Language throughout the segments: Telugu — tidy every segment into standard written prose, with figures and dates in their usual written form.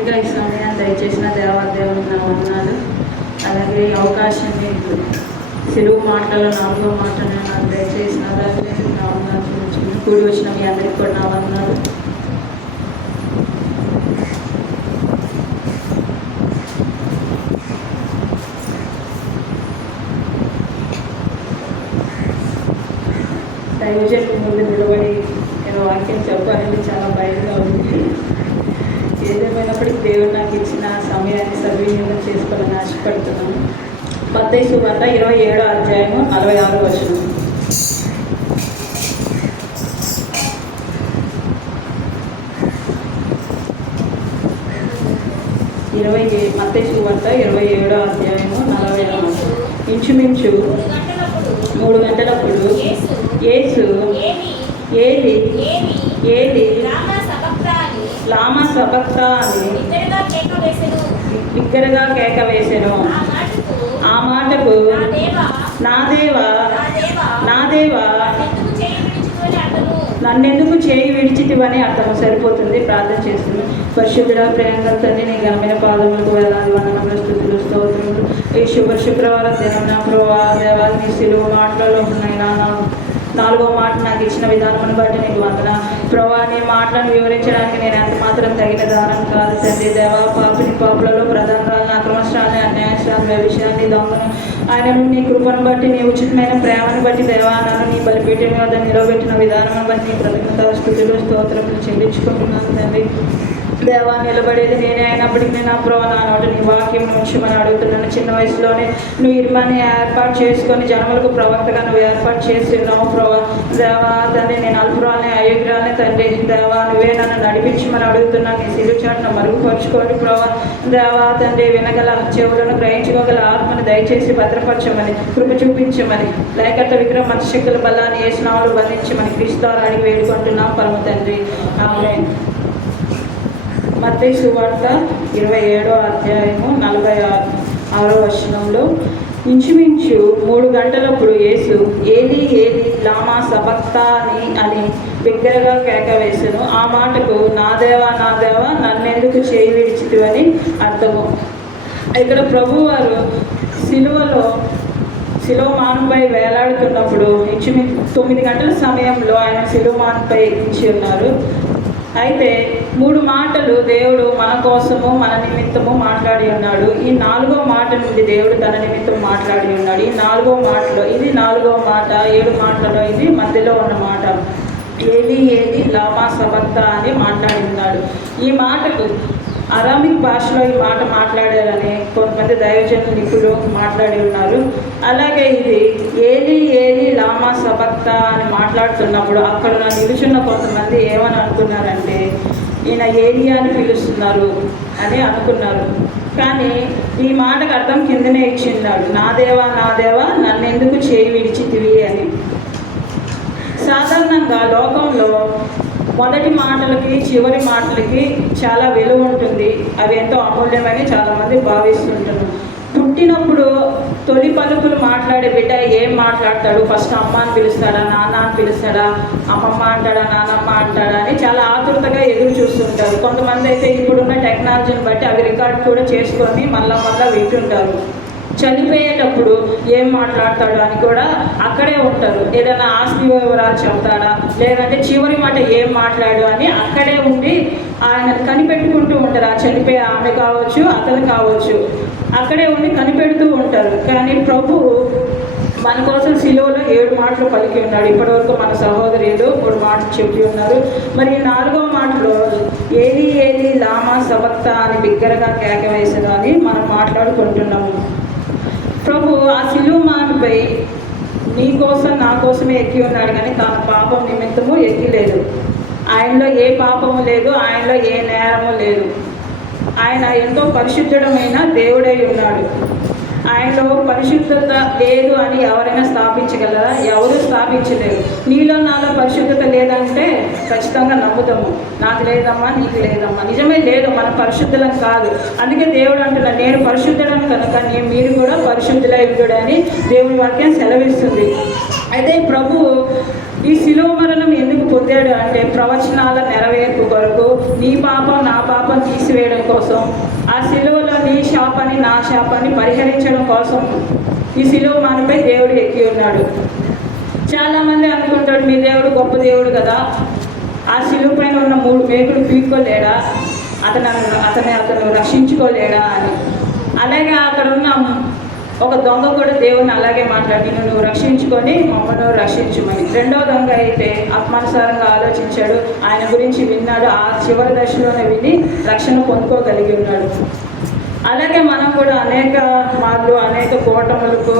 ముందుగా ఈ సమయాన్ని దయచేసిన దేవాదేవుని నా వందనాలు. అలాగే ఈ అవకాశం మీకు సిలువు మాటలలో 4వ మాటను నాకు దయచేసిన దానికి నా వందనాలు. కూడి వచ్చిన మీ అందరికీ కూడా నా వందనాలు. దైవజనుల ముందు నిలబడి నేను వాక్యం చెప్పాలంటే చాలా భయంగా ఉంది. ఏదేమైనప్పటికీ దేవుడు నాకు ఇచ్చిన సమయాన్ని సద్వినియోగం చేసుకోవాలని ఆశపడుతున్నాను. మత్తయి సువార్త 27వ అధ్యాయము 46వ వచనం. మత్తయి సువార్త 27వ అధ్యాయము 46వ వచనం. ఇంచుమించు 3 గంటలప్పుడు యేసు ఏలి లామా సబక్తా అని బిగ్గరగా కేక వేసెను. ఆ మాటకు నా దేవా నన్నెందుకు చేయి విడిచితివని అర్థము. సరిపోతుంది. ప్రార్థన చేస్తుంది. పరిశుద్ధుడ ప్రేమ తండ్రి, నీ ఘనమైన పాదములకు వేలాది వందనములు, స్తుతులు, స్తోత్రములు. ఈ శుక్రవారం దినం నా ప్రభా దేవా, నీ సిలువ మాటలలో ఉన్నాయి నా 4వ మాట నాకు ఇచ్చిన విధానం బట్టి నీకు వందన ప్రభా. నీ మాటలను వివరించడానికి నేను ఎంత మాత్రం తగిన దానం కాదు తండ్రి దేవా. పాపులలో ప్రధానాలను, అక్రమస్త్రాన్ని, అన్యాయస్త్రాన్ని, విషయాన్ని, దొంగను ఆయనను నీ కృపను బట్టి, నీ ఉచితమైన ప్రేమను బట్టి దేవా, నన్ను నీ బలిపీఠం వద్ద నిలబెట్టిన విధానం బట్టి నీ కృతజ్ఞత స్తుతులు స్తోత్రములు చెల్లించుకుంటున్నాను తండ్రి దేవా. నిలబడేది నేనే అయినప్పటికీ నా ప్రభా నా నోట నీ వాక్యం ఉంచమని అడుగుతున్నాను. చిన్న వయసులోనే నువ్వు ఇర్మాన్ని ఏర్పాటు చేసుకొని జనములకు ప్రవక్తగా నువ్వు ఏర్పాటు చేస్తున్నావు ప్రభా దేవా తండ్రి. నేను అల్పురాలని అయోగ్యాన్ని తండ్రి దేవా, నువ్వే నన్ను నడిపించమని అడుగుతున్నాను. నీ సిలుచాటును మరుగుపరుచుకోండి ప్రభా దేవా తండ్రి. వినగల చెవులను, గ్రహించుకోగల ఆత్మను దయచేసి భద్రపరచమని, కృప చూపించమని, లేకట్ట విగ్రహ మత్స్యకుల బలాన్ని ఏసునామములో బంధించమని క్రీస్తువారి అడిగి వేడుకుంటున్నాం పరమ తండ్రి. ఆమేన్. మత్తయి సువార్త 27వ అధ్యాయము 46వ వచనంలో ఇంచుమించు 3 గంటలప్పుడు యేసు ఏలి లామా సబక్తా అని బిగ్గరగా కేక వేసెను. ఆ మాటకు నా దేవా నన్నెందుకు చేయి విడిచితివని అర్థము. ఇక్కడ ప్రభువారు శిలువ మానుపై వేలాడుతున్నప్పుడు ఇంచుమించు 9 గంటల సమయంలో ఆయన శిలువ మానుపై ఎక్కించి ఉన్నారు. అయితే 3 మాటలు దేవుడు మన కోసము, మన నిమిత్తము మాట్లాడి ఉన్నాడు. ఈ 4వ మాట నుండి దేవుడు తన నిమిత్తం మాట్లాడి ఉన్నాడు. ఈ 4వ మాటలో ఇది 4వ మాట, 7 మాటలలో ఇది మధ్యలో ఉన్న మాట. ఏలి లామా సబక్తా అని మాట్లాడి ఉన్నాడు. ఈ మాటకు అరామిక్ భాషలో ఈ మాట మాట్లాడారని కొంతమంది దైవజనులు నిపుణులు మాట్లాడి ఉన్నారు. అలాగే ఇది ఏలి లామా సబక్తా అని మాట్లాడుతున్నప్పుడు అక్కడ నిలుచున్న కొంతమంది ఏమని అనుకున్నారంటే ఈయన ఏలియా అని పిలుస్తున్నారు అని అనుకున్నారు. కానీ ఈ మాటకు అర్థం కిందనే ఇచ్చిన్నాడు, నా దేవా నన్నెందుకు చేయి విడిచితివి అని. సాధారణంగా లోకంలో మొదటి మాటలకి చివరి మాటలకి చాలా విలువ ఉంటుంది. అవి ఎంతో అమూల్యమని చాలామంది భావిస్తుంటారు. పుట్టినప్పుడు తొలి పలుకులు మాట్లాడే బిడ్డ ఏం మాట్లాడతాడు? ఫస్ట్ అమ్మ అని పిలుస్తాడా, నాన్న అని పిలుస్తాడా, అమ్మమ్మ అంటాడా, నాన్నమ్మ అంటాడా అని చాలా ఆతృతగా ఎదురు చూస్తుంటారు. కొంతమంది అయితే ఇప్పుడున్న టెక్నాలజీని బట్టి అవి రికార్డ్ కూడా చేసుకొని మళ్ళా వింటుంటారు. చనిపోయేటప్పుడు ఏం మాట్లాడతాడు అని కూడా అక్కడే ఉంటారు. ఏదైనా ఆస్తి వివరాలు చెప్తాడా, లేదంటే చివరి మాట ఏం మాట్లాడు అని అక్కడే ఉండి ఆయన కనిపెట్టుకుంటూ ఉంటారు. ఆ చనిపోయే ఆమె కావచ్చు, అతను కావచ్చు, అక్కడే ఉండి కనిపెడుతూ ఉంటారు. కానీ ప్రభు మన కోసం సిలువలో 7 మాటలు పలికి ఉన్నాడు. ఇప్పటివరకు మన సహోదరులు 3 మాటలు చెప్పి ఉన్నారు. మరి 4వ మాటలో ఏలి లామా సబక్తా అని బిగ్గరగా కేక వేసను అని మనం మాట్లాడుకుంటున్నాము. ప్రభు ఆ సిలువ మాటపై నీ కోసం నా కోసమే ఎక్కి ఉన్నాడు, కానీ తన పాపం నిమిత్తము ఎక్కిలేదు. ఆయనలో ఏ పాపము లేదు, ఆయనలో ఏ నేరము లేదు. ఆయన ఎంతో పరిశుద్ధమైన దేవుడై ఉన్నాడు. ఆయనలో పరిశుద్ధత లేదు అని ఎవరైనా స్థాపించగలరా? ఎవరు స్థాపించలేరు. నీలో నాలో పరిశుద్ధత లేదంటే ఖచ్చితంగా నమ్ముతాము, నాకు లేదమ్మా, నీకు లేదమ్మా. నిజమే లేదు, మనం పరిశుద్ధులం కాదు. అందుకే దేవుడు అంటున్నాడు, నేను పరిశుద్ధులను కనుక మీరు కూడా పరిశుద్ధులై ఉండడని దేవుని వాక్యం సెలవిస్తుంది. అయితే ప్రభు ఈ శిలువ మరణం ఎందుకు పొందాడు అంటే ప్రవచనాల నెరవేర్పు కొరకు, నీ పాపం నా పాపం తీసివేయడం కోసం, ఆ శిలువలో నీ శాపాన్ని నా శాపాన్ని పరిహరించడం కోసం ఈ శిలువ మనపై దేవుడు ఎక్కి ఉన్నాడు. చాలామంది అనుకుంటాడు, మీ దేవుడు గొప్ప దేవుడు కదా, ఆ శిలువ పైన ఉన్న 3 మేకులు పీక్కోలేడా, అతను రక్షించుకోలేడా అని. అలాగే అక్కడ ఉన్న ఒక దొంగ కూడా దేవుని అలాగే మాట్లాడి, నువ్వు రక్షించుకొని మమ్మల్ని రక్షించుమని. రెండో దొంగ అయితే ఆత్మానుసారంగా ఆలోచించాడు, ఆయన గురించి విన్నాడు, ఆ చివరి దశలోనే విని రక్షణ పొందుకోగలిగి ఉన్నాడు. అలాగే మనం కూడా అనేక మార్లు అనేక కూటములకు,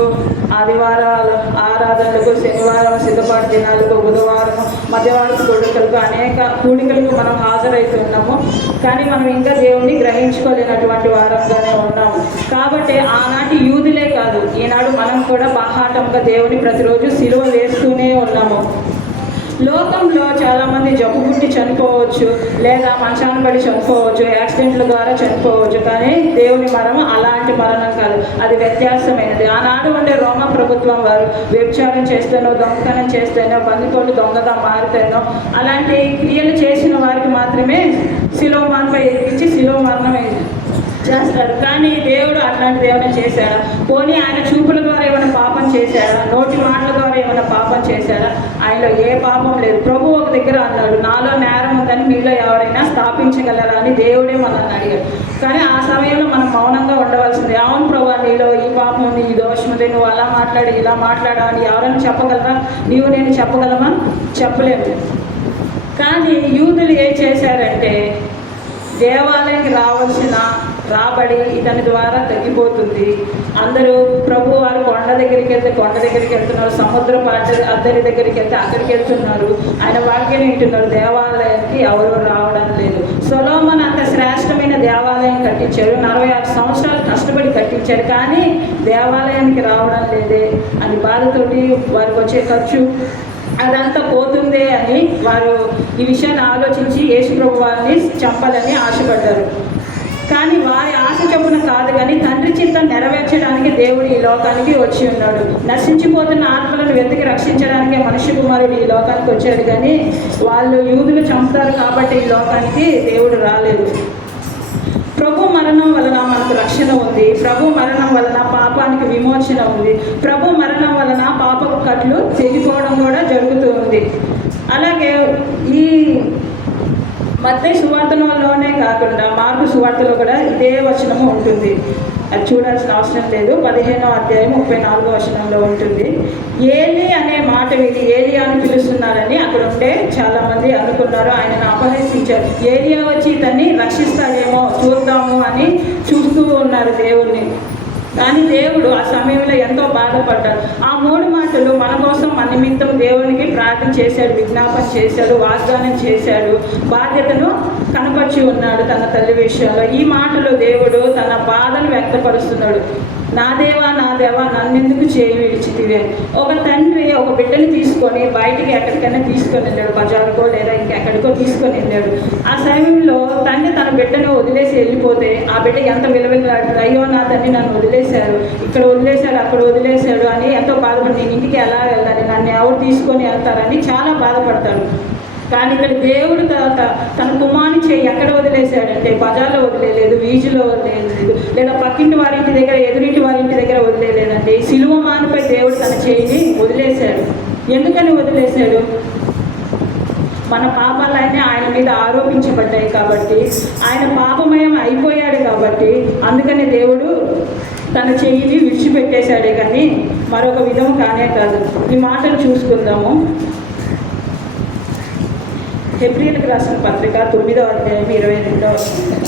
ఆదివారాలు ఆరాధనలకు, శనివారం సిద్ధపాటు దినాలకు, బుధవారం మధ్యవారం కూడికలకు, అనేక కూడికలకు మనం హాజరవుతున్నాము. కానీ మనం ఇంకా దేవుణ్ణి గ్రహించుకోలేనటువంటి వారంగానే ఉన్నాము. కాబట్టి ఆనాటి యూదులే కాదు, ఈనాడు మనం కూడా బాహాటంగా దేవుని ప్రతిరోజు సిలువ వేస్తూనే ఉన్నాము. లోకంలో చాలామంది జబ్బు పుట్టి చనిపోవచ్చు, లేదా మంచాన్ని పడి చనిపోవచ్చు, యాక్సిడెంట్ల ద్వారా చనిపోవచ్చు. కానీ దేవుని మరణం అలాంటి మరణం కాదు, అది వ్యత్యాసమైనది. ఆనాడు ఉండే రోమా ప్రభుత్వం వారు వ్యభిచారం చేస్తేనో, దొంగతనం చేస్తేనో, బందిపోటు దొంగగా మారితేనో, అలాంటి క్రియలు చేసిన వారికి మాత్రమే శిలువ మరణంపై ఎక్కించి శిలువ మరణం చేస్తాడు. కానీ దేవుడు అట్లాంటి దేవుని చేశాడా? పోనీ ఆయన చూపుల ద్వారా ఏమైనా పాపం చేశాడా? నోటి మాటల ద్వారా ఏమైనా పాపం చేశాడా? ఆయనలో ఏ పాపం లేదు. ప్రభు ఒక దగ్గర అన్నాడు, నాలో నేరం ఉందని మీలో ఎవరైనా స్థాపించగలరా అని దేవుడే మనల్ని అడిగాడు. కానీ ఆ సమయంలో మనం మౌనంగా ఉండవలసింది. అవును ప్రభు, నీలో ఈ పాపం ఉంది, ఈ దోషం ఉంది, నువ్వు అలా మాట్లాడి ఇలా మాట్లాడా అని ఎవరైనా చెప్పగలరా? నీవు నేను చెప్పగలమా? చెప్పలేము. కానీ యూదులు ఏం చేశారంటే, దేవాలయానికి రావాల్సిన రాబడి ఇతని ద్వారా తగ్గిపోతుంది. అందరూ ప్రభు వారు కొండ దగ్గరికి వెళ్తున్నారు, సముద్ర అద్దరి దగ్గరికి వెళ్తే అక్కడికి వెళ్తున్నారు, ఆయన వాక్యం వింటున్నారు. దేవాలయానికి ఎవరు రావడం లేదు. సొలొమోను అంత శ్రేష్టమైన దేవాలయం కట్టించారు, 46 సంవత్సరాలు కష్టపడి కట్టించారు, కానీ దేవాలయానికి రావడం లేదే అని బాధతోటి వారికి వచ్చే ఖర్చు అదంతా పోతుందే అని వారు ఈ విషయాన్ని ఆలోచించి యేసు ప్రభు వారిని చంపాలని ఆశపడ్డారు. కానీ వారి ఆశ చొప్పున కాదు, కానీ తండ్రి చిత్తం నెరవేర్చడానికి దేవుడు ఈ లోకానికి వచ్చి ఉన్నాడు. నశించిపోతున్న ఆత్మలను వెతికి రక్షించడానికే మనుష్య కుమారుడు ఈ లోకానికి వచ్చాడు. కానీ వాళ్ళు యూదులు చంపుతారు కాబట్టి ఈ లోకానికి దేవుడు రాలేదు. ప్రభు మరణం వలన మనకు రక్షణ ఉంది. ప్రభు మరణం వలన పాపానికి విమోచన ఉంది. ప్రభు మరణం వలన పాపపు కట్లు తెగిపోవడం కూడా జరుగుతూ ఉంది. అలాగే ఈ మత్తయి సువార్తలోనే కాకుండా మార్కు సువార్తలో కూడా ఇదే వచనము ఉంటుంది. అది చూడాల్సిన అవసరం లేదు. 15వ అధ్యాయం 34వ వచనంలో ఉంటుంది. ఏలి అనే మాట విని ఏలియా అని పిలుస్తున్నారని అక్కడ ఉంటే చాలామంది అనుకున్నారు, ఆయనను అపహసించారు. ఏలియా వచ్చి ఇతన్ని రక్షిస్తాడేమో చూద్దాము అని చూస్తూ ఉన్నారు దేవుణ్ణి. కానీ దేవుడు ఆ సమయంలో ఎంతో బాధపడ్డాడు. ఆ 3 మాటలు మన కోసం, మన నిమిత్తం దేవునికి ప్రార్థన చేశాడు, విజ్ఞాపన చేశాడు, వాగ్దానం చేశాడు, బాధ్యతను కనపరిచి ఉన్నాడు తన తల్లి విషయంలో. ఈ మాటలు దేవుడు తన బాధను వ్యక్తపరుస్తున్నాడు. నా దేవా నన్నెందుకు చేయి విడిచితివే. ఒక తండ్రి ఒక బిడ్డని తీసుకొని బయటికి ఎక్కడికైనా తీసుకొని వెళ్ళాడు, బజారుకో లేదా ఇంకెక్కడికో తీసుకొని వెళ్ళాడు. ఆ సమయంలో తండ్రి తన బిడ్డను వదిలేసి వెళ్ళిపోతే ఆ బిడ్డ ఎంత విలువలాడుతుంది, అయ్యో నా తండ్రి నన్ను వదిలేశారు, ఇక్కడ వదిలేశాడు, అక్కడ వదిలేశాడు అని ఎంతో బాధపడి, నేను ఇంటికి ఎలా వెళ్ళాలి, నన్ను ఎవరు తీసుకొని వెళ్తారని చాలా బాధపడతాడు. కానీ ఇక్కడ దేవుడు తన కుమారుని చేయి ఎక్కడ వదిలేశాడంటే బజార్లో వదిలేలేదు, వీధిలో వదిలేదు, లేదా పక్కింటి వారింటి దగ్గర, ఎదురింటి వారింటి దగ్గర వదిలేదండి. సిలువ మానుపై దేవుడు తన చేయిని వదిలేశాడు. ఎందుకని వదిలేశాడు? మన పాపాలన్నీ ఆయన మీద ఆరోపించబడ్డాయి కాబట్టి, ఆయన పాపమయం అయిపోయాడు కాబట్టి, అందుకని దేవుడు తన చెయ్యిని విడిచిపెట్టేశాడే కానీ మరొక విధం కానే కాదు. ఈ మాటలు చూసుకుందాము. హెబ్రీయులకు రాసిన పత్రిక 9వ అధ్యాయం 22వ వచనం.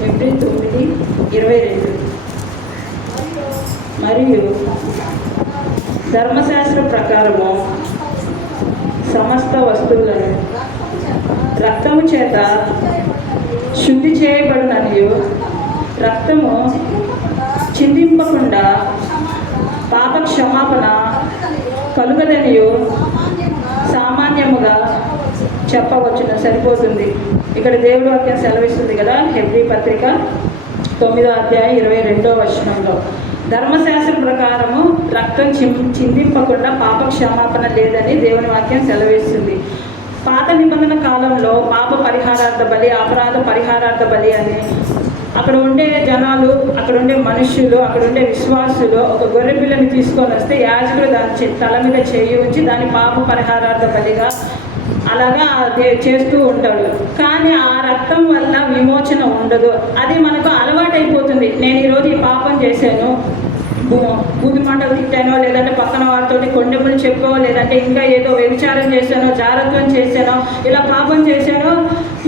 హెబ్రీ 9:22. మరియు ధర్మశాస్త్ర ప్రకారము సమస్త వస్తువులను రక్తము చేత శుద్ధి చేయబడుననియు, రక్తము చిందింపకుండా పాప క్షమాపణ కలుగదనియు సామాన్యముగా చెప్పవచ్చును, సరిపోతుంది. ఇక్కడ దేవుడి వాక్యం సెలవిస్తుంది కదా, హెబ్రీ పత్రిక 9వ అధ్యాయం 22వ వచనంలో, ధర్మశాస్త్రం ప్రకారము రక్తం చిందింపకుండా పాప క్షమాపణ లేదని దేవుని వాక్యం సెలవిస్తుంది. పాత నిబంధన కాలంలో పాప పరిహారార్థ బలి, అపరాధ పరిహారార్థ బలి అని అక్కడ ఉండే జనాలు, అక్కడ ఉండే మనుషులు, అక్కడ ఉండే విశ్వాసులు ఒక గొర్రె పిల్లని తీసుకొని వస్తే యాజకుడు దాని తల మీద చేయి ఉంచి దాని పాప పరిహారార్థ బలిగా అలాగా చేస్తూ ఉంటాడు. కానీ ఆ రక్తం వల్ల విమోచన ఉండదు. అది మనకు అలవాటైపోతుంది. నేను ఈరోజు ఈ పాపం చేశాను, భూమి మంటలు తిట్టానో, లేదంటే పక్కన వారితో కొండెములు చెప్పో, లేదంటే ఇంకా ఏదో వ్యభిచారం చేశానో, జారత్వం చేశానో, ఇలా పాపం చేశానో,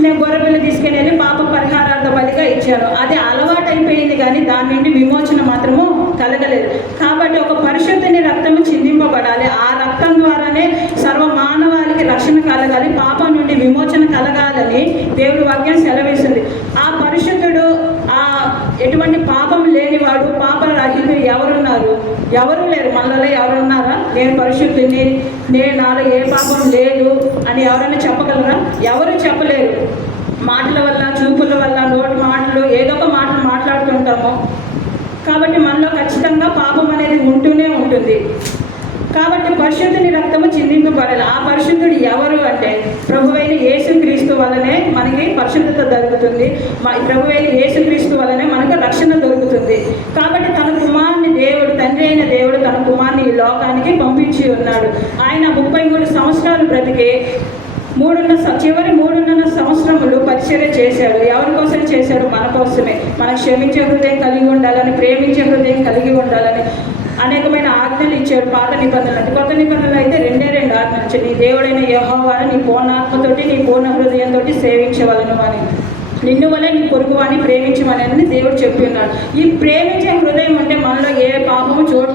నేను గొర్రెపిల్ల తీసుకెళ్ళి వెళ్ళి పాప పరిహారార్థ బలిగా ఇచ్చాను. అది అలవాటైపోయింది, కానీ దాని నుండి విమోచన మాత్రము కలగలేదు. కాబట్టి ఒక పరిశుద్ధిని రక్తము చిందింపబడాలి. ఆ రక్తం ద్వారానే సర్వ మానవాళికి రక్షణ కలగాలి, పాపం నుండి విమోచన కలగాలని దేవుడి వాక్యం సెలవిస్తుంది. ఆ పరిశుద్ధుడు, ఆ ఎటువంటి పాపం లేనివాడు, పాపరహితుడు ఎవరున్నారు? ఎవరు లేరు. మనలో ఎవరున్నారా? నేను పరిశుద్ధిని, నాలో ఏ పాపం లేదు అని ఎవరైనా చెప్పగలరా? ఎవరు చెప్పలేరు. మాటల వల్ల, చూపుల వల్ల, నోటి మాటలు, ఏదో ఒక మాటలు మాట్లాడుతుంటాము. కాబట్టి మనలో ఖచ్చితంగా పాపం అనేది ఉంటూనే ఉంటుంది. కాబట్టి పరిశుద్ధుని రక్తము చిందింపబడాలి. ఆ పరిశుద్ధుడు ఎవరు అంటే ప్రభువైన యేసుక్రీస్తు వల్లనే మనకి పరిశుద్ధత దొరుకుతుంది. ప్రభువైన యేసుక్రీస్తు వల్లనే మనకు రక్షణ దొరుకుతుంది. కాబట్టి తన కుమారుని దేవుడు, తండ్రి అయిన దేవుడు తన కుమారుని ఈ లోకానికి పంపించి ఉన్నాడు. ఆయన 33 సంవత్సరాలు బ్రతికి చివరి 3.5 సంవత్సరములు పరిచర్య చేశాడు. ఎవరి కోసం చేశాడు? మన కోసమే. మనకు క్షమించే హృదయం కలిగి ఉండాలని, ప్రేమించే హృదయం కలిగి ఉండాలని అనేకమైన ఆజ్ఞలు ఇచ్చాడు. పాత నిబంధనలు అంటే, కొత్త నిబంధనలు అయితే 2 ఆజ్ఞలు ఇచ్చాడు. నీ దేవుడైన యెహోవాను నీ పూర్ణ ఆత్మతోటి, నీ పూర్ణ హృదయంతో సేవించవలను అని, నిన్ను వల్ల నీ పొరుగువాన్ని ప్రేమించమని దేవుడు చెప్పి ఉన్నాడు. ఈ ప్రేమించే హృదయం అంటే మనలో ఏ పాపము చోటు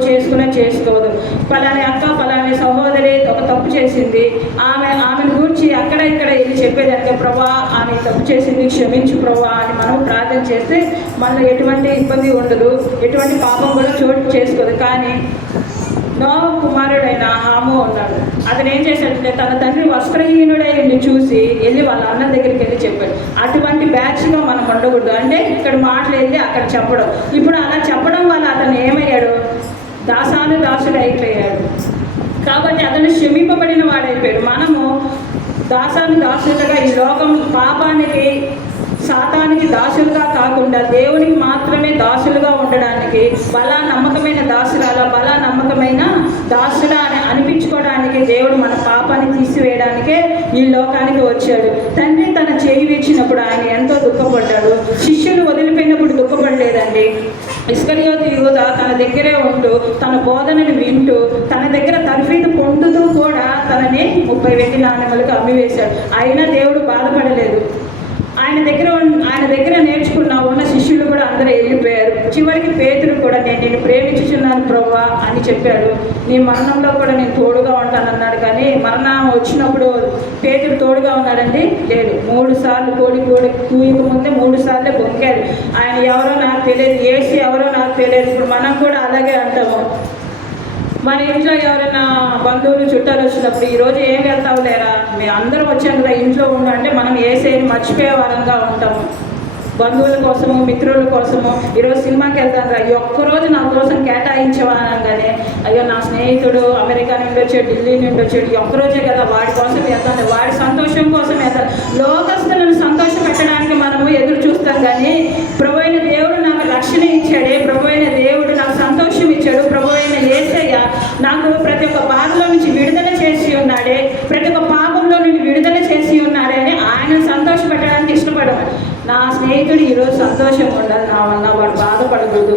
చేసుకోదు. పలాని అక్క, పలాని సహోదరి ఒక తప్పు చేసింది, ఆమెను గురించి అక్కడ ఇక్కడ వెళ్ళి చెప్పేదానికి, ప్రభా ఆమె తప్పు చేసింది, క్షమించు ప్రభా అని మనం ప్రార్థన చేస్తే మనలో ఎటువంటి ఇబ్బంది ఉండదు, ఎటువంటి పాపం కూడా చోటు చేసుకోదు. కానీ నోవహు కుమారుడైన హాము ఉన్నాడు. అతను ఏం చేశాడంటే, తన తండ్రి వస్త్రహీనుడైని చూసి వెళ్ళి వాళ్ళ అన్న దగ్గరికి వెళ్ళి చెప్పాడు. అటువంటి బ్యాచ్లో మనం ఉండకూడదు. అంటే ఇక్కడ మాటలు వెళ్ళి అక్కడ చెప్పడం. ఇప్పుడు అలా చెప్పడం వల్ల అతను ఏమయ్యాడు? దాసుడు అయిపోయాడు. కాబట్టి అతను క్షమింపబడిన వాడైపోయాడు. మనము దాసులుగా ఈ లోకం పాపానికి, సాతానికి దాసులుగా కాకుండా దేవునికి మాత్రమే దాసులుగా ఉండడానికి, బలా నమ్మకమైన దాసుడా అని అనిపించుకోవడానికి దేవుడు మన పాపాన్ని తీసివేయడానికే ఈ లోకానికి వచ్చాడు. తండ్రి తన చేయి ఇచ్చినప్పుడు ఆయన ఎంతో దుఃఖపడ్డాడు. శిష్యులు వదిలిపోయినప్పుడు దుఃఖపడలేదండి. ఇస్కరియోతు యూదా తన దగ్గరే ఉంటూ, తన బోధనను వింటూ, తన దగ్గర తర్ఫీదు పొందుతూ కూడా తనని 30 వెండి నాణెములకు అమ్మివేశాడు. అయినా దేవుడు బాధపడలేదు. ఆయన దగ్గర ఉన్న శిష్యులు కూడా అందరూ వెళ్ళిపోయారు. చివరికి పేతురు కూడా, నేను నిన్ను ప్రేమించుచున్నాను ప్రభువా అని చెప్పాడు. నీ మరణంలో కూడా నేను తోడుగా ఉంటానన్నాడు. కానీ మరణం వచ్చినప్పుడు పేతురు తోడుగా ఉన్నాడండి? లేదు. 3 సార్లు కోడి కూయక ముందే 3 సార్లే బొంకాడు. ఆయన ఎవరో నాకు తెలియదు, యేసు ఎవరో నాకు తెలియదు. ఇప్పుడు మనం కూడా అలాగే అంటాము. మన ఇంట్లో ఎవరైనా బంధువులు, చుట్టాలు వచ్చినప్పుడు, ఈరోజు ఏం వెళ్తావు లేరా, మేము అందరం వచ్చాం కదా ఇంట్లో ఉండంటే మనం యేసుని మర్చిపోయే వారంగా ఉంటాము. బంధువుల కోసము, మిత్రుల కోసము, ఈరోజు సినిమాకి వెళ్తాను రా, ఒక్కరోజు నా కోసం కేటాయించవా అనగానే, అయ్యో నా స్నేహితుడు అమెరికా నుండి వచ్చాడు, ఢిల్లీ నుండి వచ్చాడు, ఒక్కరోజే కదా వాడి కోసం వెళ్తాను, వాడి సంతోషం కోసం వెళ్తాను. లోకస్తులను సంతోష పెట్టడానికి మనము ఎదురు చూస్తాం. కానీ ప్రభు అయిన దేవుడు నాకు రక్షణ ఇచ్చాడే, ప్రభు అయిన దేవుడు నాకు సంతోషం ఇచ్చాడు, ప్రభు అయిన యేసయ్య నాకు ప్రతి ఒక్క బాధలో నుంచి విడుదల చేసి ఉన్నాడే, ప్రతి ఒక్క పాపంలో నుండి విడుదల చేసి ఉన్నాడే అని ఆయన సంతోష పెట్టడానికి ఇష్టపడము. నా స్నేహితుడు ఈరోజు సంతోషంగా ఉండాలి, నా వల్ల వాడు బాధపడకూడదు,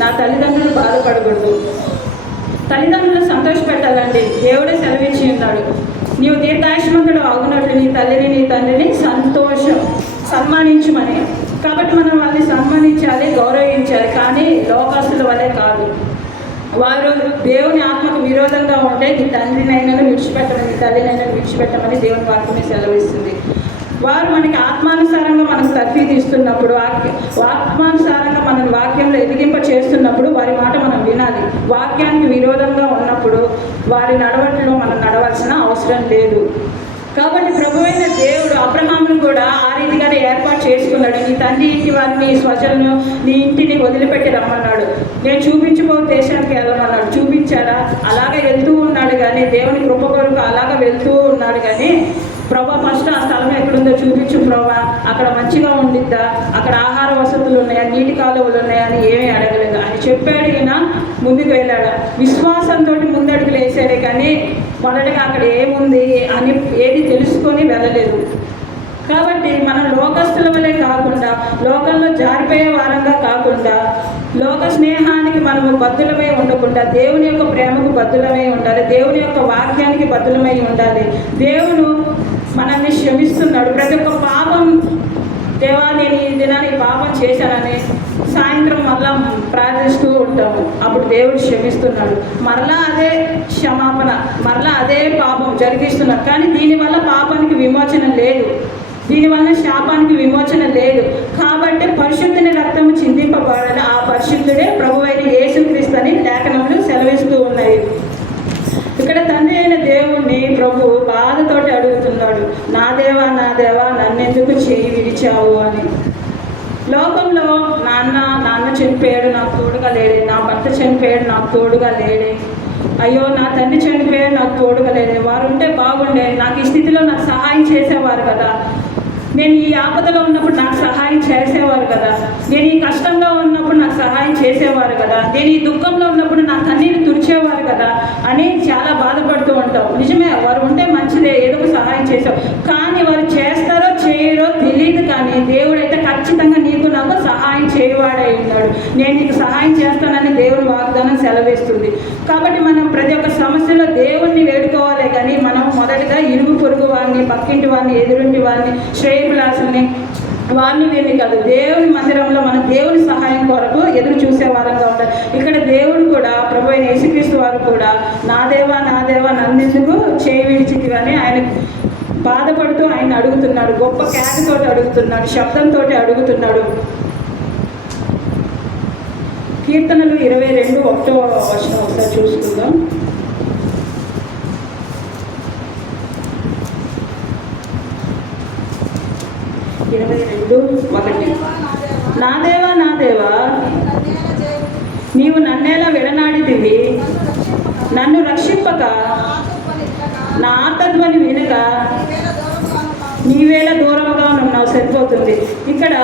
నా తల్లిదండ్రులు బాధపడకూడదు. తల్లిదండ్రులు సంతోష పెట్టాలండి. దేవుడే సెలవిచ్చి ఉన్నాడు, నీవు దీర్ఘాయుష్మంతుడు అగునట్లు నీ తల్లిని, నీ తండ్రిని సన్మానించమని. కాబట్టి మనం వాళ్ళని సన్మానించాలి, గౌరవించాలి. కానీ లోకస్తుల వల్లే కాదు. వారు దేవుని ఆత్మకు విరోధంగా ఉంటే నీ తండ్రినైనా విడిచిపెట్టమని, నీ తల్లినైనా విడిచిపెట్టమని దేవుని వాక్యమే సెలవిస్తుంది. వారు మనకి ఆత్మానుసారంగా మనకు తర్ఫీదు ఇస్తున్నప్పుడు, ఆత్మానుసారంగా మన వాక్యంలో ఎదిగింప చేస్తున్నప్పుడు వారి మాట మనం వినాలి. వాక్యానికి విరోధంగా ఉన్నప్పుడు వారి నడవడిలో మనం నడవాల్సిన అవసరం లేదు. కాబట్టి ప్రభువైన దేవుడు అబ్రహామును కూడా ఆ రీతిగానే ఏర్పాటు చేసుకున్నాడు. నీ తండ్రి ఇంటి వారిని, నీ స్వజలను, నీ ఇంటిని వదిలిపెట్టి రమ్మన్నాడు. నేను చూపించబో దేశానికి వెళ్ళమన్నాడు. చూపించారా? అలాగే వెళ్తూ ఉన్నాడు కానీ, దేవుని కృప కొరకు అలాగే వెళ్తూ ఉన్నాడు కానీ, ప్రభా ఫస్ట్ ఆ స్థలం ఎక్కడుందో చూపించు ప్రభా, అక్కడ మంచిగా ఉండిద్దా, అక్కడ ఆహార వసతులు ఉన్నాయా, నీటి కాలువలు ఉన్నాయా అని ఏమీ అడగలేదు. అని చెప్పాడు. ఈయన ముందుకు వెళ్ళాడు. విశ్వాసంతో ముందడుగులు వేసాడే కానీ మొదటగా అక్కడ ఏముంది అని ఏది తెలుసుకొని వెళ్ళలేదు. కాబట్టి మనం లోకస్తుల వలె కాకుండా, లోకంలో జారిపోయే వారంగా కాకుండా, లోక స్నేహానికి మనము బద్దులమై ఉండకుండా దేవుని యొక్క ప్రేమకు బద్దులమై ఉండాలి. దేవుని యొక్క వాక్యానికి బద్దులమై ఉండాలి. దేవుడు మనల్ని క్షమిస్తున్నాడు. ప్రతి ఒక్క పాపం, దేవా నేను ఈ దినానికి పాపం చేశానని సాయంత్రం మరలా ప్రార్థిస్తూ ఉంటాము. అప్పుడు దేవుడు క్షమిస్తున్నాడు. మరలా అదే క్షమాపణ, మరలా అదే పాపం జరిగిస్తున్నాడు. కానీ దీనివల్ల పాపానికి విమోచన లేదు, దీనివల్ల శాపానికి విమోచన లేదు. కాబట్టి పరిశుద్ధుని రక్తము చిందింపబడాలి. ఆ పరిశుద్ధుడే ప్రభువైన యేసుక్రీస్తు అని లేఖనములు సెలవిస్తూ ఉన్నాయి. ఇక్కడ తండ్రి అయిన దేవుణ్ణి ప్రభు బాధతోటి అడుగుతున్నాడు, నా దేవా నా దేవా నన్నెందుకు చేయి విడిచావు అని. లోకంలో నాన్న చనిపోయాడు, నాకు తోడుగా లేడే, నా భర్త చనిపోయాడు, నాకు తోడుగా లేడే, అయ్యో నా తండ్రి చనిపోయాడు, నాకు తోడుగా లేడే, వారు ఉంటే బాగుండే, నాకు ఈ స్థితిలో నాకు సహాయం చేసేవారు కదా, నేను ఈ ఆపదలో ఉన్నప్పుడు నాకు సహాయం చేసేవారు కదా, నేను ఈ కష్టంలో ఉన్నప్పుడు నాకు సహాయం చేసేవారు కదా, నేను ఈ దుఃఖంలో ఉన్నప్పుడు నా కన్నీరు తుడిచేవారు కదా అని చాలా బాధపడుతూ ఉంటాం. నిజమే, వారు ఉంటే మంచిదే, ఏదో ఒక సహాయం చేసావు. కానీ వారు చేస్తారో చేయరో తెలియదు. కానీ దేవుడైతే ఖచ్చితంగా నీకు నాకు సహాయం చేయవాడై ఉన్నాడు. నేను నీకు సహాయం చేస్తానని దేవుని వాగ్దానం సెలవిస్తుంది. కాబట్టి మనం ప్రతి ఒక్క సమస్యలో దేవుణ్ణి వేడుకోవాలి. కానీ మనం మొదటిగా ఇరుగు పొరుగు వారిని, పక్కింటి వారిని, ఎదురింటి వారిని, శ్రేయభిలాసుల్ని, వారిని వీరిని కాదు, దేవుని మందిరంలో మనం దేవుని సహాయం కొరకు ఎదురు చూసే వారంగా ఉంటారు. ఇక్కడ దేవుడు కూడా, ప్రభు అయిన యేసుక్రీస్తు వారు కూడా, నా దేవా నా దేవా నన్నెందుకు చేయి విడిచితి అని ఆయన బాధపడుతూ ఆయన అడుగుతున్నాడు. గొప్ప కేకతో అడుగుతున్నాడు, శబ్దంతో అడుగుతున్నాడు. కీర్తనలు 22:1 ఒకసారి చూసుకుందాం. 22:1 నా దేవా నా దేవా నీవు నన్నేలా విడనాడితివి, నన్ను రక్షింపక, నా ఆర్తధ్వని వినక నీవేళ దూరముగా ఉన్నావు. సరిపోతుంది. ఇక్కడ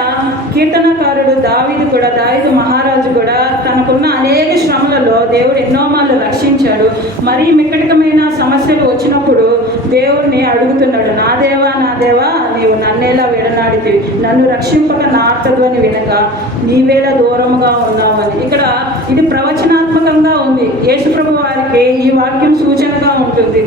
కీర్తనకారుడు దావీదు మహారాజు కూడా తనకున్న అనేక శ్రమలలో దేవుడు ఎన్నో మార్లు రక్షించాడు. మరీ మిక్కటికమైన సమస్యలు వచ్చినప్పుడు దేవుడిని అడుగుతున్నాడు, నా దేవా నీవు నన్నేలా విడనాడితివి, నన్ను రక్షింపక, నా ఆర్తధ్వని వినక నీవేళ దూరముగా ఉన్నావు అని. ఇక్కడ ఇది ప్రవచనాత్మకంగా ఉంది. యేసుప్రభు వారికి ఈ వాక్యం సూచనగా ఉంటుంది.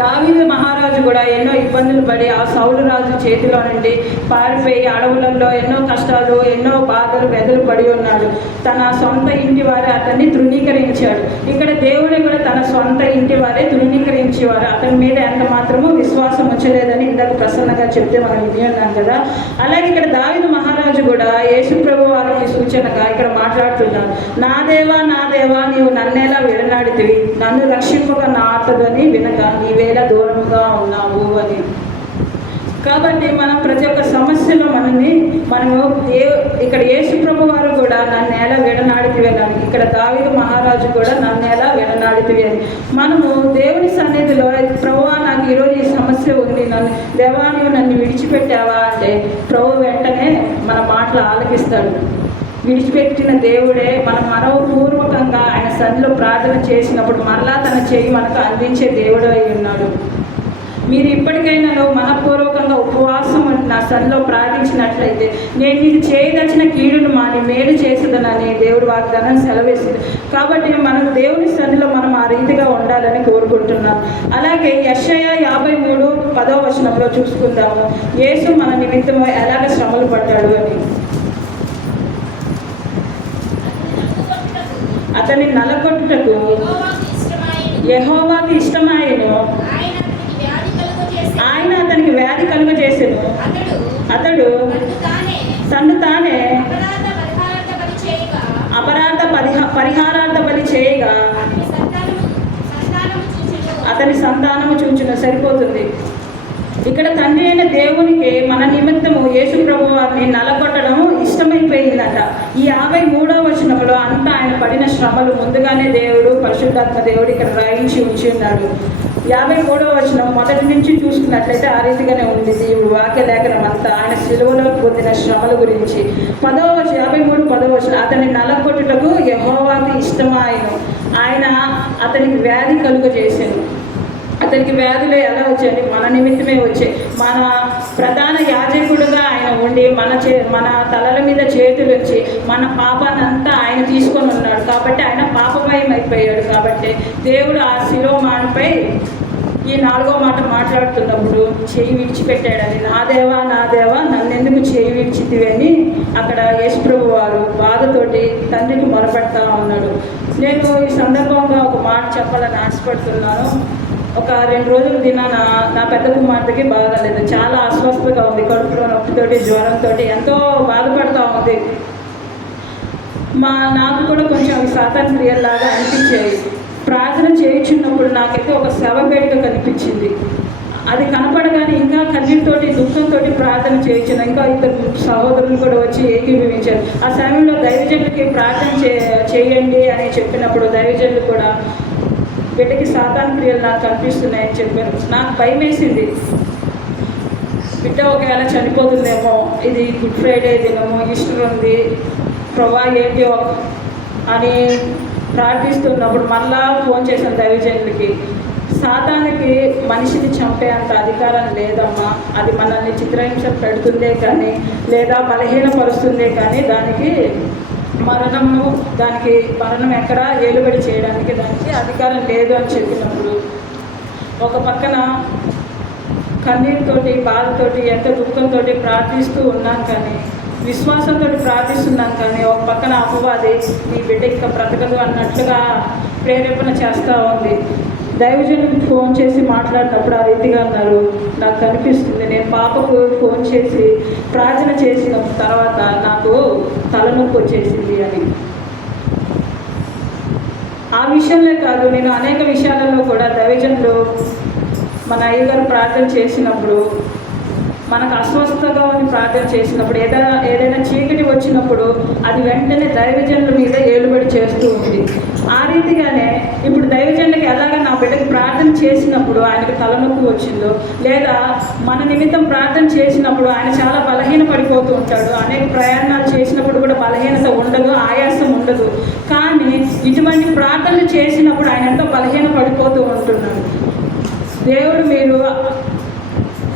దావీదు మహారాజు కూడా ఎన్నో ఇబ్బందులు పడి ఆ సౌలు రాజు చేతిలో నుండి పారిపోయి అడవులలో ఎన్నో కష్టాలు, ఎన్నో బాధలు, వెదలు పడి ఉన్నాడు. తన సొంత ఇంటి వారే అతన్ని తృణీకరించాడు. ఇక్కడ దేవుని కూడా తన సొంత ఇంటి వారే తృణీకరించేవారు. అతని మీద ఎంత మాత్రమూ విశ్వాసం వచ్చలేదని ఇందాక ప్రసన్నగా చెప్తే మనం విని ఉన్నాం కదా. అలాగే ఇక్కడ దావీదు మహారాజు కూడా యేసు ప్రభు వారికి సూచనగా ఇక్కడ మాట్లాడుతున్నాడు, నా దేవా నీవు నన్నేలా విడనాడితివి, నన్ను రక్షింపక, నా ఆర్తధ్వని వినక నీవేళ దూరముగా ఉన్నావు అని. కాబట్టి మనం ప్రతి ఒక్క సమస్యలో మనము ఇక్కడ యేసు ప్రభు వారు కూడా నన్ను ఎలా విడనాడితివి అని, ఇక్కడ దావీదు మహారాజు కూడా నన్ను ఎలా విడనాడితివి అని. మనము దేవుని సన్నిధిలో, ప్రభువా నాకు ఈరోజు ఈ సమస్య ఉంది, దేవా నీవు నన్ను విడిచిపెట్టావా అంటే ప్రభు వెంటనే మన మాటలు ఆలకిస్తాడు. విడిచిపెట్టిన దేవుడే మనం మనోపూర్వకంగా ఆయన సన్నిధిలో ప్రార్థన చేసినప్పుడు మరలా తన చేయి మనకు అందించే దేవుడు అయి ఉన్నాడు. మీరు ఇప్పటికైనా మనపూర్వకంగా ఉపవాసం నా సన్నిధిలో ప్రార్థించినట్లయితే నేను నీకు చేయదచ్చిన కీడును మాని మేలు చేసేదనని దేవుడు వాగ్దానం సెలవేస్తుంది. కాబట్టి మనం దేవుని సన్నిధిలో మనం ఆ రీతిగా ఉండాలని కోరుకుంటున్నాం. అలాగే యెషయా 53:10 చూసుకుందాము. యేసు మన నిమిత్తము ఎలాగ శ్రమలు పడ్డాడు అని. అతన్ని నలగొట్టుటకు యెహోవాకు ఇష్టమాయెను, ఆయన అతనికి వ్యాధి కలుగజేసెను. అతడు తన్ను తానే అపరాధ పరిహారార్థ బలి చేయగా అతని సంతానము చూచును. సరిపోతుంది. ఇక్కడ తండ్రి అయిన దేవునికి మన నిమిత్తము యేసు ప్రభు వారిని నలగొట్టడం ఇష్టమైపోయిందట. ఈ 53వ వచనంలో అంతా ఆయన పడిన శ్రమలు ముందుగానే దేవుడు, పరిశుద్ధాత్మ దేవుడు ఇక్కడ రాయించి ఉంచి ఉన్నాడు. 53వ వచనం మొదటి నుంచి చూసుకున్నట్లయితే ఆ రీతిగానే ఉంది ఈ వాక్య లేఖనం అంతా. ఆయన శిలువలో పొందిన శ్రమల గురించి 53:10 వచనం, అతన్ని నలగొట్టుటకు యెహోవాకు ఇష్టమాయను, ఆయన అతనికి వ్యాధి కలుగజేసాను. అతనికి వ్యాధులు ఎలా వచ్చాయండి? మన నిమిత్తమే వచ్చాయి. మన ప్రధాన యాజకుడుగా ఆయన ఉండి మన తలల మీద చేతులు వచ్చి మన పాపానంతా ఆయన తీసుకొని ఉన్నాడు కాబట్టి ఆయన పాపమయం అయిపోయాడు. కాబట్టి దేవుడు ఆ శిలువ మాటపై ఈ 4వ మాట మాట్లాడుతున్నప్పుడు చేయి విడిచిపెట్టాడని, నా దేవా నన్నెందుకు చేయి విడిచితివి అని అక్కడ యేసుప్రభు వారు బాధతోటి తండ్రికి మొరపెడతా ఉన్నాడు. నేను ఈ సందర్భంగా ఒక మాట చెప్పాలని ఆశపడుతున్నాను. ఒక 2 రోజులు నా పెద్ద కుమార్తెకి బాగాలేదు, చాలా అస్వస్థతగా ఉంది, కడుపులో నొప్పితోటి జ్వరంతో ఎంతో బాధపడుతూ ఉంది. నాకు కూడా కొంచెం అవి సాతాను క్రియల్లాగా అనిపించాయి. ప్రార్థన చేయించున్నప్పుడు నాకైతే ఒక శవపేట కనిపించింది. అది కనపడగానే ఇంకా కన్నీటితోటి దుఃఖంతో ప్రార్థన చేయించాను. ఇంకా 2 సహోదరులు కూడా వచ్చి ఏకీభవించారు. ఆ సమయంలో దైవజనులకి ప్రార్థన చేయండి అని చెప్పినప్పుడు దైవజనులు కూడా బిడ్డకి సాతాను క్రియలు నాకు కనిపిస్తున్నాయని చెప్పారు. నాకు భయం వేసింది, బిడ్డ ఒకవేళ చనిపోతుందేమో, ఇది గుడ్ ఫ్రైడే దినము, ఈస్టర్ ఉంది, ప్రభా ఏంటి అని ప్రార్థిస్తున్నప్పుడు మళ్ళా ఫోన్ చేశాను దైవజనులకి. సాతానికి మనిషిని చంపే అంత అధికారం లేదమ్మా, అది మనల్ని చిత్రహింస పెడుతుందే కానీ లేదా బలహీనపరుస్తుందే కానీ దానికి మరణం ఎక్కడ ఏలుబడి చేయడానికి దానికి అధికారం లేదు అని చెప్పినప్పుడు ఒక పక్కన కన్నీటితోటి బాధతోటి ఎంత దుఃఖంతో ప్రార్థిస్తూ ఉన్నాను, కానీ విశ్వాసంతో ప్రార్థిస్తున్నాను. కానీ ఒక పక్కన అపవాది నీ బిడ్డ ఇంకా బ్రతకదు అన్నట్లుగా ప్రేరేపణ చేస్తూ ఉంది. దైవజనులకు ఫోన్ చేసి మాట్లాడినప్పుడు ఆ రీతిగా అన్నారు, నాకు కనిపిస్తుంది, నేను పాపకు ఫోన్ చేసి ప్రార్థన చేసిన తర్వాత నాకు తలనొప్పి వచ్చేసింది అని. ఆ విషయంలో కాదు, నేను అనేక విషయాలలో కూడా దైవజనులు మన అయ్యగారు ప్రార్థన చేసినప్పుడు, మనకు అస్వస్థతగా అని ప్రార్థన చేసినప్పుడు, ఏదైనా చీకటి వచ్చినప్పుడు అది వెంటనే దైవజనుల మీద ఏలుబడి చేస్తూ ఉంది. ఆ రీతిగానే ఇప్పుడు దైవజనులకి ఎలాగ నా బిడ్డకి ప్రార్థన చేసినప్పుడు ఆయనకు తలనొప్పి వచ్చిందో, లేదా మన నిమిత్తం ప్రార్థన చేసినప్పుడు ఆయన చాలా బలహీన పడిపోతూ ఉంటాడు. అనేక ప్రయాణాలు చేసినప్పుడు కూడా బలహీనత ఉండదు, ఆయాసం ఉండదు. కానీ ఇటువంటి ప్రార్థనలు చేసినప్పుడు ఆయన ఎంతో బలహీన పడిపోతూ ఉంటున్నాడు. దేవుడు మీరు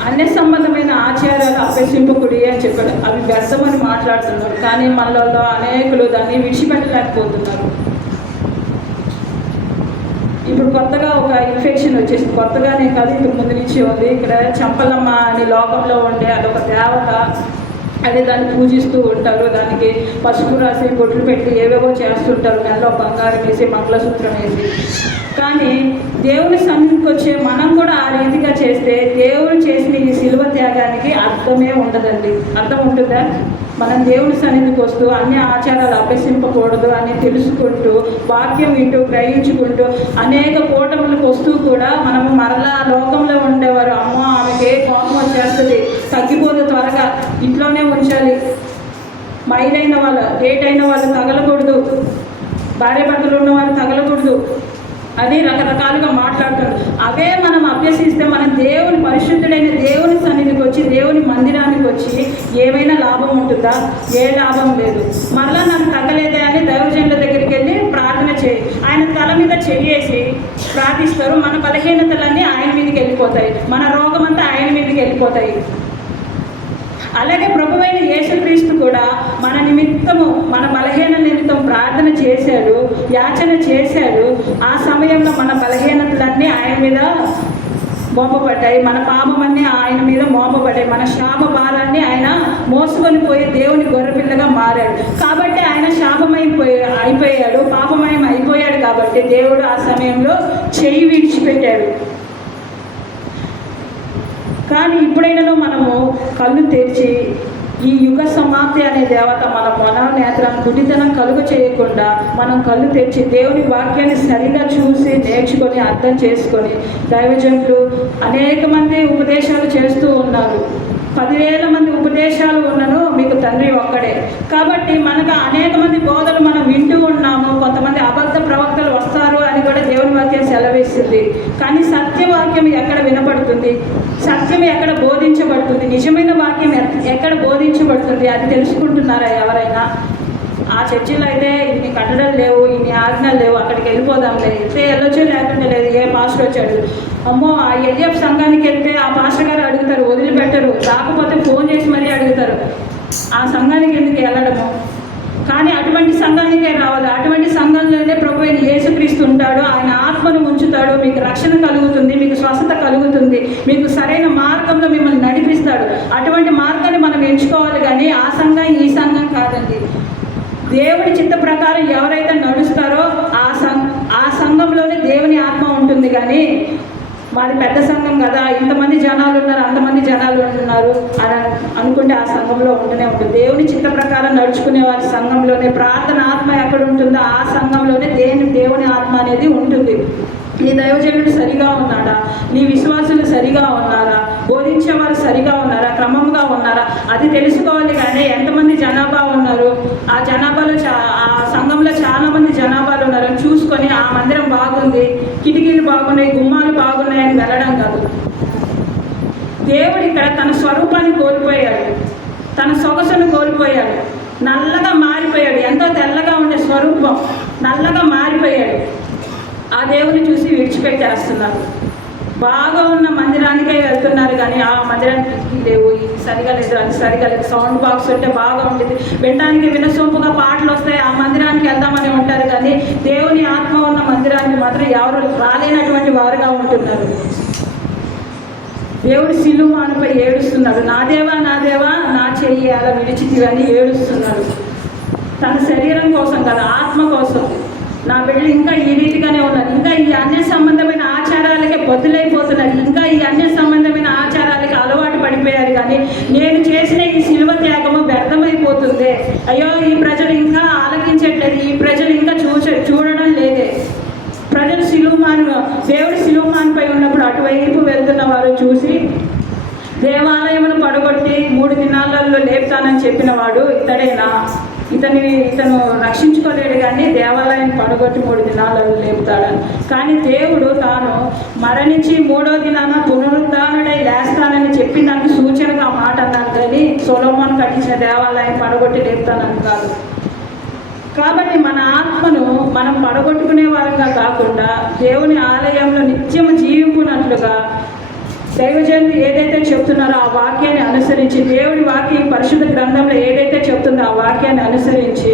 అన్య సంబంధమైన ఆచారాలు అభ్యసింపకుడి అని చెప్పాడు. అవి వ్యర్థమని మాట్లాడుతున్నారు, కానీ మనలో అనేకులు దాన్ని విడిచిపెట్టలేకపోతున్నారు. ఇప్పుడు కొత్తగా ఒక ఇన్ఫెక్షన్ వచ్చేసి, కొత్తగానే కాదు ఇంతకు ముందు నుంచి ఉంది. ఇక్కడ చంపలమ్మ అని లోకంలో ఉండే అదొక దేవత, అది దాన్ని పూజిస్తూ ఉంటారు. దానికి పసుపు రాసి బొట్లు పెట్టి ఏవేవో చేస్తుంటారు, నెలలో బంగారం వేసి మంగళసూత్రం వేసి. కానీ దేవుని సన్నిధికి వచ్చే మనం కూడా ఆ రీతిగా చేస్తే దేవుడు చేసిన ఈ శిలువ త్యాగానికి అర్థమే ఉండదండి. అర్థం ఉంటుందా? మనం దేవుని సన్నిధికి వస్తూ అన్ని ఆచారాలు అభ్యసింపకూడదు అని తెలుసుకుంటూ వాక్యం వింటూ గ్రహించుకుంటూ అనేక కూటములకు వస్తూ కూడా మనము మరలా లోకంలో ఉండేవారు, అమ్మ ఆమెకి కోపం వచ్చేస్తుంది, తగ్గిపోదు, త్వరగా ఇంట్లోనే ఉంచాలి, మైలైన వాళ్ళు డేట్ అయిన వాళ్ళు తగలకూడదు, భార్య భర్తలు ఉన్న వాళ్ళు తగలకూడదు, అది రకరకాలుగా మాట్లాడుతారు. అవే మనం అభ్యసిస్తే మనం దేవుని పరిశుద్ధుడైన దేవుని సన్నిధికి వచ్చి దేవుని మందిరానికి వచ్చి ఏమైనా లాభం ఉంటుందా? ఏ లాభం లేదు. మరలా నాకు తగ్గలేదే అని దైవజనుల దగ్గరికి వెళ్ళి ప్రార్థన చేయి, ఆయన తల మీద చెయ్యేసి ప్రార్థిస్తారు. మన బలహీనతలన్నీ ఆయన మీదకి వెళ్ళిపోతాయి, మన రోగం అంతా ఆయన మీదకి వెళ్ళిపోతాయి. అలాగే ప్రభువైన యేసుక్రీస్తు కూడా మన నిమిత్తము, మన బలహీన నిమిత్తం ప్రార్థన చేశాడు, యాచన చేశాడు. ఆ సమయంలో మన బలహీనతలన్నీ ఆయన మీద మోపబడ్డాయి, మన పాపమన్నీ ఆయన మీద మోపబడ్డాయి, మన శాప భారాన్ని ఆయన మోసుకొని పోయి దేవుని గొర్రెపిల్లగా మారాడు. కాబట్టి ఆయన అయిపోయాడు, పాపమయం అయిపోయాడు. కాబట్టి దేవుడు ఆ సమయంలో చెయ్యి విడిచిపెట్టాడు. కానీ ఇప్పుడైనా మనము కళ్ళు తెరిచి ఈ యుగ సమాప్తి అనే దేవత మన మనోనేత్రాన్ని గుడితనం కలుగు చేయకుండా మనం కళ్ళు తెచ్చి దేవుని వాక్యాన్ని సరిగా చూసి నేర్చుకొని అర్థం చేసుకొని దైవజనులు అనేక మంది ఉపదేశాలు చేస్తూ ఉన్నారు. 10,000 మంది ఉపదేశాలు ఉన్నను మీకు తండ్రి ఒక్కడే. కాబట్టి మనకు అనేక మంది బోధలు మనం వింటూ ఉన్నాము. కొంతమంది అబద్ధ ప్రవక్తలు వస్తారు అని కూడా దేవుని వాక్యం సెలవిస్తుంది. కానీ సత్యవాక్యం ఎక్కడ వినపడుతుంది, సత్యం ఎక్కడ బోధించబడుతుంది, నిజమైన వాక్యం ఎక్కడ బోధించబడుతుంది, అది తెలుసుకుంటున్నారా ఎవరైనా? ఆ చర్చిలో అయితే ఇన్ని కట్టడాలు లేవు, ఇన్ని ఆజ్ఞలు లేవు, అక్కడికి వెళ్ళిపోదాంలే, వెళ్తే వెళ్ళొచ్చు లేకుండా లేదు. ఏ పాస్టర్ వచ్చాడు, అమ్మో ఆ ఎల్ఎఫ్ సంఘానికి వెళ్తే ఆ పాస్టర్ గారు అడుగుతారు, వదిలిపెట్టరు, రాకపోతే ఫోన్ చేసి మరీ అడుగుతారు ఆ సంఘానికి ఎందుకు వెళ్ళడము. కానీ అటువంటి సంఘానికే రావాలి. అటువంటి సంఘంలోనే ప్రభు అయిన యేసుక్రీస్తు ఉంటాడు. ఆయన ఆత్మను ఉంచుతాడు. మీకు రక్షణ కలుగుతుంది, మీకు స్వస్థత కలుగుతుంది, మీకు సరైన మార్గంలో మిమ్మల్ని నడిపిస్తాడు. అటువంటి మార్గాన్ని మనం ఎంచుకోవాలి. కానీ ఆ సంఘం ఈ సంఘం కాదండి. దేవుడి చిత్త ప్రకారం ఎవరైతే నడుస్తారో ఆ సంఘంలోనే దేవుని ఆత్మ ఉంటుంది. కానీ మాది పెద్ద సంఘం కదా, ఇంతమంది జనాలు ఉన్నారు, అంతమంది జనాలు ఉన్నారు అని అనుకుంటే ఆ సంఘంలో ఉంటూనే ఉంటుంది. దేవుని చిత్త ప్రకారం నడుచుకునే వారి సంఘంలోనే ప్రార్థన ఆత్మ ఎక్కడ ఉంటుందో ఆ సంఘంలోనే దేవుని ఆత్మ అనేది ఉంటుంది. నీ దైవజనుడు సరిగా ఉన్నాడా, నీ విశ్వాసులు సరిగా ఉన్నారా, బోధించేవారు సరిగా ఉన్నారా, క్రమంగా ఉన్నారా, అది తెలుసుకోవాలి. కానీ ఎంతమంది జనాభా ఉన్నారు, ఆ జనాభాలో ఆ సంఘంలో చాలా మంది జనాభాలు ఉన్నారు చూసుకొని ఆ మందిరం బాగుంది, కిటికీలు బాగున్నాయి, గుమ్మాలు బాగున్నాయని వెళ్ళడం కాదు. దేవుడు ఇక్కడ తన స్వరూపాన్ని కోల్పోయాడు, తన సొగసును కోల్పోయాడు, నల్లగా మారిపోయాడు. ఎంతో తెల్లగా ఉండే స్వరూపం నల్లగా మారిపోయాడు. ఆ దేవుని చూసి విడిచిపెట్టేస్తున్నారు. బాగా ఉన్న మందిరానికే వెళ్తున్నారు. కానీ ఆ మందిరానికి లేవు, ఇది సరిగా లేదు, అది సరిగా లేదు, సౌండ్ బాక్స్ ఉంటే బాగా ఉంటుంది, వినడానికి వినసొంపుగా పాటలు వస్తాయి, ఆ మందిరానికి వెళ్దామని ఉంటారు. కానీ దేవుని ఆత్మ ఉన్న మందిరానికి మాత్రం ఎవరు రాలేనటువంటి వారుగా ఉంటున్నారు. దేవుడు సిలువపై ఏడుస్తున్నాడు, నా దేవా నా దేవా నా చెయ్యి అలా విడిచితివి అని ఏడుస్తున్నాడు. తన శరీరం కోసం కదా, ఆత్మ కోసం. నా బిడ్డలు ఇంకా ఈ రీతిగానే ఉన్నారు, ఇంకా ఈ అన్య సంబంధమైన ఆచారాలకే బొద్దులైపోతున్నారు, ఇంకా ఈ అన్య సంబంధమైన ఆచారాలకి అలవాటు పడిపోయారు. కానీ నేను చేసిన ఈ శిలువ త్యాగము వ్యర్థమైపోతుంది. అయ్యో ఈ ప్రజలు ఇంకా ఆలకించట్లేదు, ఈ ప్రజలు ఇంకా చూడడం లేదే. ప్రజలు దేవుడు సిలువమానుపై ఉన్నప్పుడు అటువైపు వెళ్తున్న వారు చూసి దేవాలయమును పడగొట్టి 3 దినాలలో లేపుతానని చెప్పిన వాడు ఇతడేనా? ఇతను రక్షించుకోలేడు, కానీ దేవాలయాన్ని పడగొట్టి 3 దినాలలో లేపుతాడని. కానీ దేవుడు తాను మరణించి 3వ దినాన పునరుద్ధానుడై లేస్తానని చెప్పి నాకు సూచనగా మాట అన్నాను. కానీ సొలొమోను కట్టించిన దేవాలయాన్ని పడగొట్టి లేపుతానని కాదు. కాబట్టి మన ఆత్మను మనం పడగొట్టుకునే వారంగా కాకుండా దేవుని ఆలయంలో నిత్యము జీవింపునట్లుగా దైవజనులు ఏదైతే చెప్తున్నారో ఆ వాక్యాన్ని అనుసరించి, దేవుడి వాక్యం పరిశుద్ధ గ్రంథంలో ఏదైతే చెప్తుందో ఆ వాక్యాన్ని అనుసరించి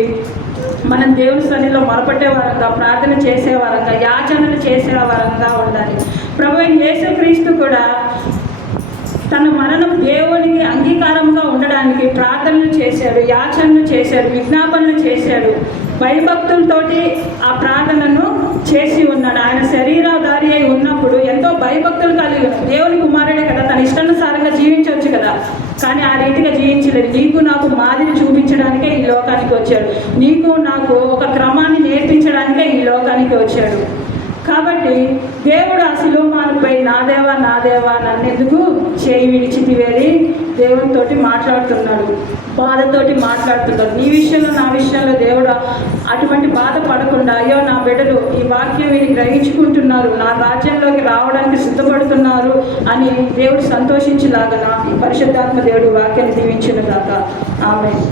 మనం దేవుని సన్నిధిలో మొరపట్టే వారంగా, ప్రార్థన చేసేవారంగా, యాచనలు చేసేవారంగా ఉండాలి. ప్రభువైన యేసుక్రీస్తు కూడా తన మరణం దేవునికి అంగీకారంగా ఉండడానికి ప్రార్థనలు చేశాడు, యాచనలు చేశాడు, విజ్ఞాపనలు చేశాడు. భయభక్తులతోటి ఆ ప్రార్థనను చేసి ఉన్నాడు. ఆయన శరీరధారి అయి ఉన్నప్పుడు ఎంతో భయభక్తులు కలిగి ఉన్నాడు. దేవుని కుమారుడే కదా, తన ఇష్టానుసారంగా జీవించవచ్చు కదా, కానీ ఆ రీతిగా జీవించలేదు. నీకు నాకు మాదిరి చూపించడానికే ఈ లోకానికి వచ్చాడు, నీకు నాకు ఒక క్రమాన్ని నేర్పించడానికే ఈ లోకానికి వచ్చాడు. కాబట్టి దేవుడు ఆ శిలువమానుపై నా దేవా నన్నెందుకు చేయి విడిచితివేరి దేవునితోటి మాట్లాడుతున్నాడు, బాధతోటి మాట్లాడుతున్నాడు. నీ విషయంలో నా విషయంలో దేవుడు అటువంటి బాధ పడకుండా, అయ్యో నా బిడ్డలు ఈ వాక్యం విని గ్రహించుకుంటున్నారు, నా రాజ్యంలోకి రావడానికి సిద్ధపడుతున్నారు అని దేవుడు సంతోషించేలాగా ఈ పరిశుద్ధాత్మ దేవుడు వాక్యాన్ని దీవించును గాక. ఆమేన్.